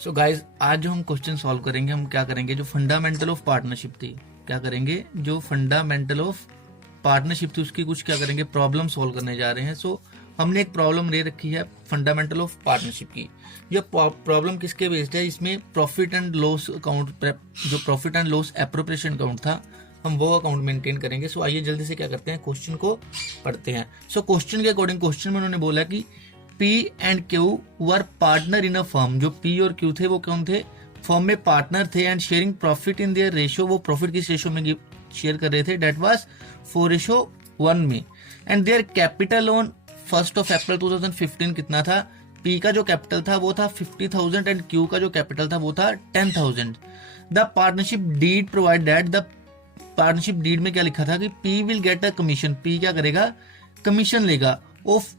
So guys आज जो हम क्वेश्चन सॉल्व करेंगे, हम क्या करेंगे, जो फंडामेंटल ऑफ पार्टनरशिप थी, क्या करेंगे, जो फंडामेंटल ऑफ पार्टनरशिप थी उसकी कुछ क्या करेंगे, प्रॉब्लम सॉल्व करने जा रहे हैं। सो हमने एक प्रॉब्लम ले रखी है फंडामेंटल ऑफ पार्टनरशिप की। ये प्रॉब्लम किसके बेस्ड है, इसमें प्रॉफिट एंड लॉस अकाउंट, जो profit and loss appropriation account था, हम वो अकाउंट मेंटेन करेंगे। सो आइए जल्दी से क्या करते हैं, क्वेश्चन को पढ़ते हैं। सो क्वेश्चन के अकॉर्डिंग, क्वेश्चन में उन्होंने बोला कि P and Q were partner in a firm. जो P और Q थे वो कौन थे, फर्म में पार्टनर थे, and sharing profit in their ratio, वो प्रॉफिट किस रेशियो में शेयर कर रहे थे, डेट वाज 4:1 में। एंड देयर कैपिटल ऑन 1 अप्रैल 2015 कितना था, P का जो कैपिटल था वो था 50,000 एंड Q का जो कैपिटल था वो था 10,000। The partnership deed provide that, the partnership deed में क्या लिखा था कि P will get a commission, P क्या करेगा, कमीशन लेगा ऑफ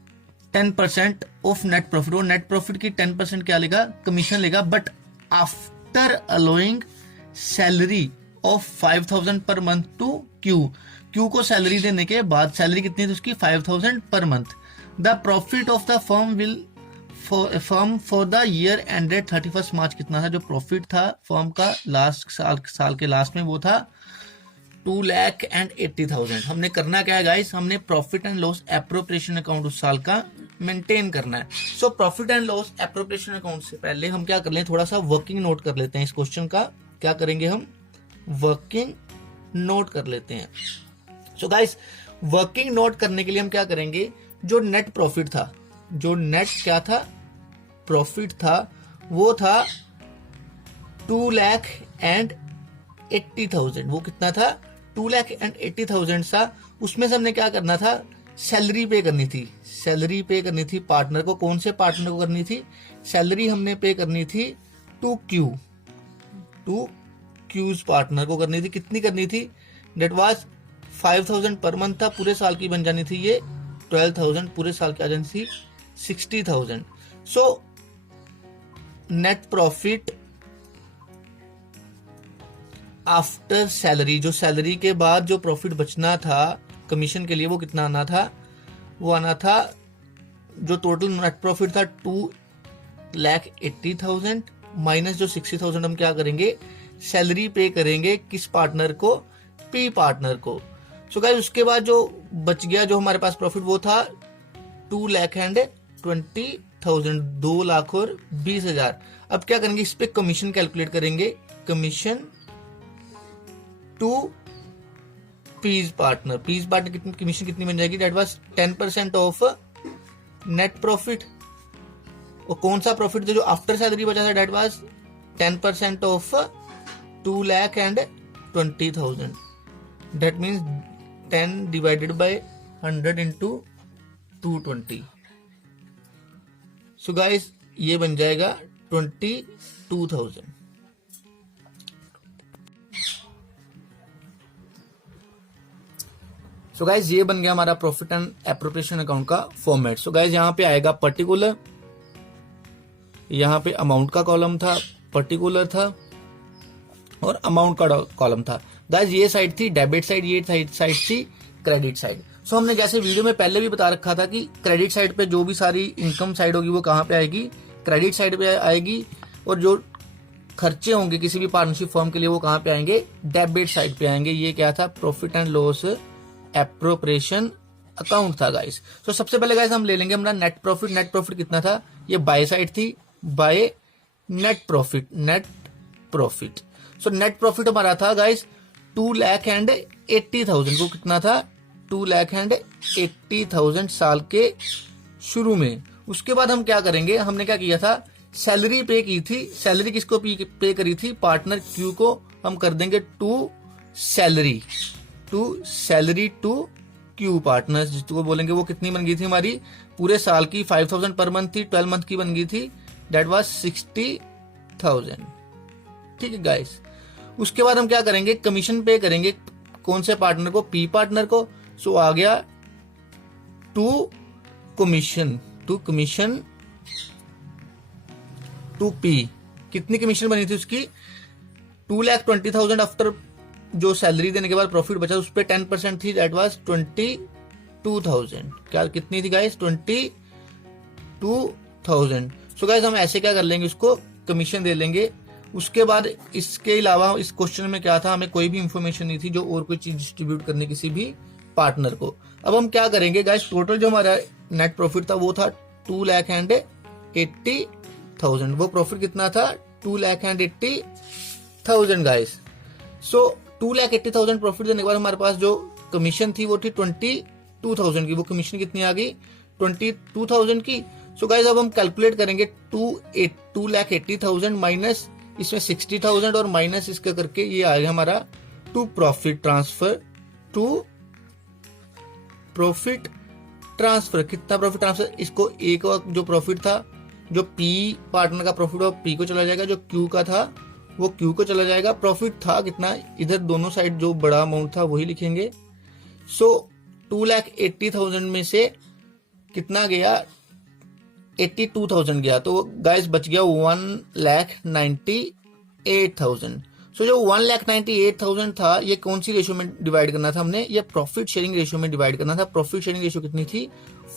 10% ऑफ नेट प्रॉफिट, वो नेट प्रॉफिट की 10% क्या लेगा, कमीशन लेगा, but after allowing salary of 5,000 per month to Q को सैलरी देने के बाद, सैलरी कितनी थी उसकी, 5,000 per month. The profit of the firm for the year ended 31 मार्च कितना था, जो प्रॉफिट था फर्म का लास्ट साल के लास्ट में वो था 2,80,000। हमने करना क्या है गाइस, हमने profit and loss appropriation account उस साल का मेंटेन करना है। So profit and loss appropriation account से पहले हम क्या कर लें, थोड़ा सा वर्किंग नोट कर लेते हैं। इस क्वेश्चन का क्या करेंगे, हम वर्किंग नोट कर लेते हैं। सो गाइस वर्किंग नोट करने के लिए हम क्या करेंगे, जो नेट प्रॉफिट था, जो नेट क्या था, प्रॉफिट था, वो था 2,80,000। वो कितना था, 2,80,000 था। उसमें से हमने क्या करना था, सैलरी पे करनी थी, सैलरी पे करनी थी पार्टनर को। कौन से पार्टनर को करनी थी, सैलरी हमने पे करनी थी टू क्यूज पार्टनर को करनी थी। कितनी करनी थी, डेट वाज 5,000 पर मंथ था, पूरे साल की बन जानी थी ये 12,000, पूरे साल की आ जानी थी 60,000। So net profit after salary, जो सैलरी के बाद जो प्रॉफिट बचना था कमीशन के लिए, वो कितना आना था, वो आना था, जो टोटल नेट प्रॉफिट था 2,80,000 माइनस जो 60,000 हम क्या करेंगे, सैलरी पे करेंगे किस पार्टनर को, P पार्टनर को। सो गाइस उसके बाद जो बच गया, जो हमारे पास प्रॉफिट, वो था 2,20,000, 2,20,000। अब क्या करेंगे, इस पे कमीशन कैलकुलेट करेंगे, कमीशन टू पीज पार्टनर कितनी कमीशन कितनी बन जाएगी, that was 10% of net profit. और कौन सा प्रॉफिट था जो आफ्टर सैलरी बचा था, that was 10% of 2,20,000। That means 10 divided by 100 into 220। So guys ये बन जाएगा 22,000। सो गाइज ये बन गया हमारा प्रॉफिट एंड एप्रोप्रिएशन अकाउंट का फॉर्मेट। सो गाइज यहाँ पे आएगा पर्टिकुलर, यहाँ पे अमाउंट का कॉलम था, पर्टिकुलर था, और अमाउंट का कॉलम था। गाइज ये साइड थी डेबिट साइड, ये साइड थी क्रेडिट साइड। सो हमने जैसे वीडियो में पहले भी बता रखा था कि क्रेडिट साइड पे जो भी सारी इनकम साइड होगी वो कहाँ पे आएगी, क्रेडिट साइड पे आएगी, और जो खर्चे होंगे किसी भी पार्टनरशिप फर्म के लिए वो कहाँ पे आएंगे, डेबिट साइड पे आएंगे। ये क्या था, profit and loss appropriation account था गाइस। तो सबसे पहले गाइस हम ले लेंगे हमारा नेट प्रॉफिट। नेट प्रॉफिट कितना था, ये बाय साइड थी, by net profit, net profit. So net profit हमारा था गाइस 2,80,000 को, कितना था, 2,80,000 साल के शुरू में। उसके बाद हम क्या करेंगे, हमने क्या किया था, सैलरी पे की थी। सैलरी किसको पे करी थी, पार्टनर Q को हम कर देंगे to salary to Q partner, जिसको बोलेंगे वो कितनी बन गई थी हमारी, पूरे साल की 5,000 पर मंथ थी, 12 मंथ की बन गई थी, डेट वाज 60,000। ठीक है गाइस। उसके बाद हम क्या करेंगे, कमीशन पे करेंगे कौन से पार्टनर को, P पार्टनर को। सो आ गया टू कमीशन टू P। कितनी कमीशन बनी थी उसकी, 2,20,000 आफ्टर जो सैलरी देने के बाद प्रॉफिट बचा उस पर 10% थी, दैट वाज 22,000। क्या कितनी थी गाइस, 22,000। सो गाइस हम ऐसे क्या कर लेंगे, उसको कमीशन दे लेंगे। उसके बाद इसके अलावा इस क्वेश्चन में क्या था, हमें कोई भी इंफॉर्मेशन नहीं थी जो और कोई चीज डिस्ट्रीब्यूट करने किसी भी पार्टनर को। अब हम क्या करेंगे गाइस, टोटल जो हमारा नेट प्रॉफिट था वो था 2,80,000। वो प्रॉफिट कितना था, 2,80,000 गाइस। सो 2,80,000 प्रॉफिट देने के बाद हमारे पास जो कमीशन थी वो थी 22,000 की। वो कमीशन कितनी आ गई, 22,000 की। सो गाइस अब हम कैलकुलेट करेंगे 2,80,000 माइनस इसमें 60,000 और माइनस इसका करके ये आएगा हमारा to profit transfer, to profit transfer. कितना प्रॉफिट ट्रांसफर, इसको ए का जो प्रॉफिट था, जो पी पार्टनर का प्रॉफिट वो पी को चला जाएगा, जो क्यू का था वो क्यू को चला जाएगा। प्रॉफिट था कितना, इधर दोनों साइड जो बड़ा अमाउंट था वही लिखेंगे। सो 2,80,000 में से कितना गया, 82,000 गया। तो गाइस बच गया 1,98,000। सो जो 1,98,000 था ये कौन सी रेशियो में डिवाइड करना था हमने, ये प्रॉफिट शेयरिंग रेशियो में डिवाइड करना था। प्रॉफिट शेयरिंग रेशियो कितनी थी,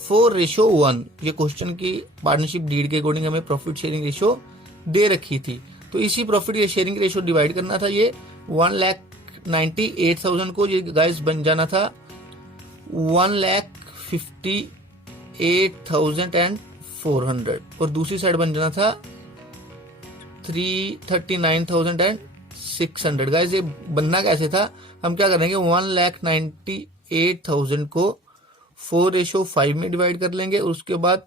4:1। ये क्वेश्चन की पार्टनरशिप डीड के अकॉर्डिंग हमें प्रॉफिट शेयरिंग रेशियो दे रखी थी। तो इसी प्रॉफिट शेयरिंग रेशियो डिवाइड करना था। ये 1,98,000 को ये गाइस बन जाना था 1,58,400 और दूसरी साइड बन जाना था 339,600। गाइस ये बनना कैसे था, हम क्या करेंगे 1,98,000 को 4:5 में डिवाइड कर लेंगे। उसके बाद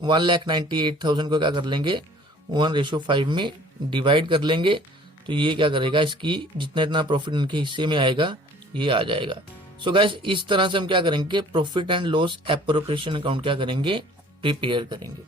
1,98,000 को क्या कर लेंगे 1:5 में डिवाइड कर लेंगे। तो ये क्या करेगा, इसकी जितना इतना प्रॉफिट इनके हिस्से में आएगा ये आ जाएगा। सो गाइस इस तरह से हम क्या करेंगे, profit and loss appropriation account क्या करेंगे, प्रिपेयर करेंगे।